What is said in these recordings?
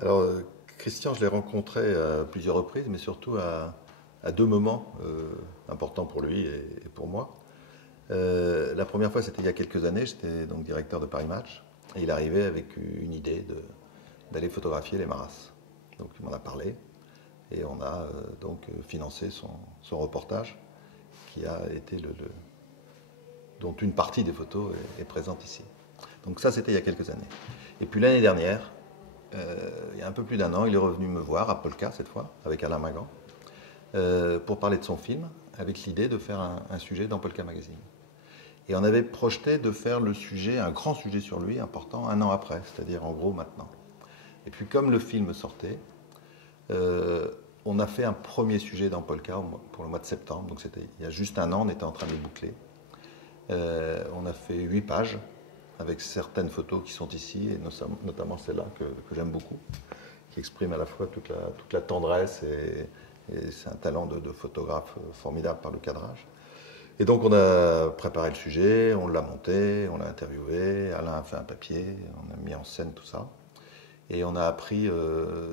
Alors, Christian, je l'ai rencontré à plusieurs reprises, mais surtout à deux moments importants pour lui et pour moi. La première fois, c'était il y a quelques années, j'étais donc directeur de Paris Match, et il arrivait avec une idée d'aller photographier les Maras. Donc il m'en a parlé, et on a donc financé son reportage, qui a été dont une partie des photos est présente ici. Donc ça, c'était il y a quelques années. Et puis l'année dernière, il y a un peu plus d'un an, il est revenu me voir, à Polka cette fois, avec Alain Magan, pour parler de son film, avec l'idée de faire un sujet dans Polka Magazine. Et on avait projeté de faire le sujet, un grand sujet sur lui, important, un an après, c'est-à-dire en gros maintenant. Et puis comme le film sortait, on a fait un premier sujet dans Polka pour le mois de septembre, donc c'était il y a juste un an, on était en train de le boucler. On a fait 8 pages avec certaines photos qui sont ici, et notamment celle-là que j'aime beaucoup, qui exprime à la fois toute la tendresse et c'est un talent de photographe formidable par le cadrage. Et donc on a préparé le sujet, on l'a monté, on l'a interviewé, Alain a fait un papier, on a mis en scène tout ça. Et on a appris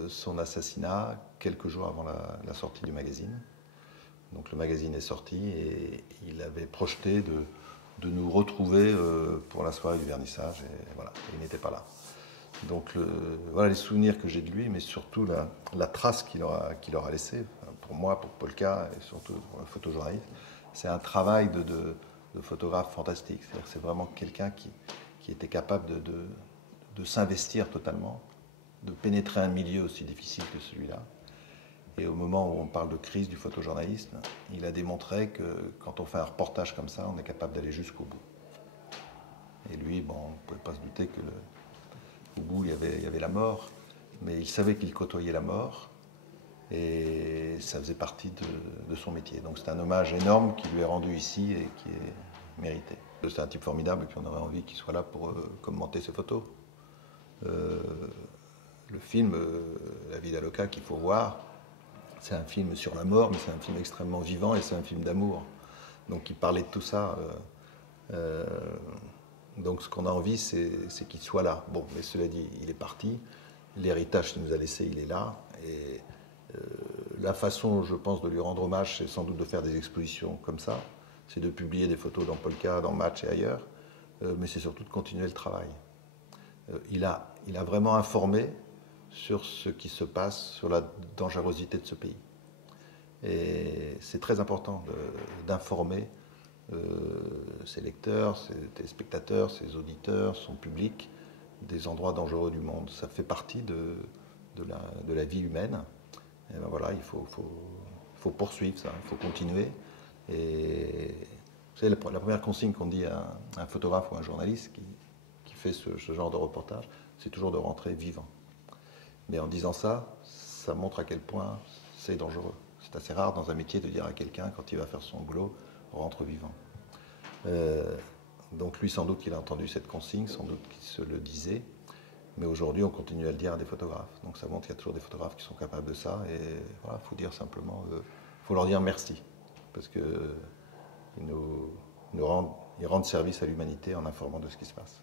son assassinat quelques jours avant la sortie du magazine. Donc le magazine est sorti et il avait projeté de nous retrouver pour la soirée du vernissage et voilà, il n'était pas là. Donc voilà les souvenirs que j'ai de lui, mais surtout la trace qu'il aura laissée, pour moi, pour Polka et surtout pour le photojournaliste. C'est un travail de photographe fantastique. C'est vraiment quelqu'un qui était capable de s'investir totalement, de pénétrer un milieu aussi difficile que celui-là. Et au moment où on parle de crise du photojournalisme, il a démontré que quand on fait un reportage comme ça, on est capable d'aller jusqu'au bout. Et lui, bon, on ne pouvait pas se douter qu'au bout, il y avait la mort, mais il savait qu'il côtoyait la mort, et ça faisait partie de son métier. Donc c'est un hommage énorme qui lui est rendu ici et qui est mérité. C'est un type formidable, et puis on aurait envie qu'il soit là pour commenter ses photos. Le film La vie d'Aloca qu'il faut voir, c'est un film sur la mort, mais c'est un film extrêmement vivant et c'est un film d'amour. Donc il parlait de tout ça. Donc ce qu'on a envie, c'est qu'il soit là. Bon, mais cela dit, il est parti. L'héritage qu'il nous a laissé, il est là. Et la façon, je pense, de lui rendre hommage, c'est sans doute de faire des expositions comme ça. C'est de publier des photos dans Polka, dans Match et ailleurs. Mais c'est surtout de continuer le travail. Il a vraiment informé sur ce qui se passe, sur la dangerosité de ce pays. Et c'est très important d'informer ses lecteurs, ses téléspectateurs, ses auditeurs, son public des endroits dangereux du monde. Ça fait partie de la vie humaine. Et ben voilà, il faut poursuivre ça, il faut continuer. Et vous savez, la première consigne qu'on dit à un photographe ou à un journaliste qui fait ce genre de reportage, c'est toujours de rentrer vivant. Mais en disant ça, ça montre à quel point c'est dangereux. C'est assez rare dans un métier de dire à quelqu'un, quand il va faire son boulot, rentre vivant. Donc lui, sans doute qu'il a entendu cette consigne, sans doute qu'il se le disait, mais aujourd'hui, on continue à le dire à des photographes. Donc ça montre qu'il y a toujours des photographes qui sont capables de ça, et voilà, il faut dire simplement, faut leur dire merci, parce qu'ils rendent service à l'humanité en informant de ce qui se passe.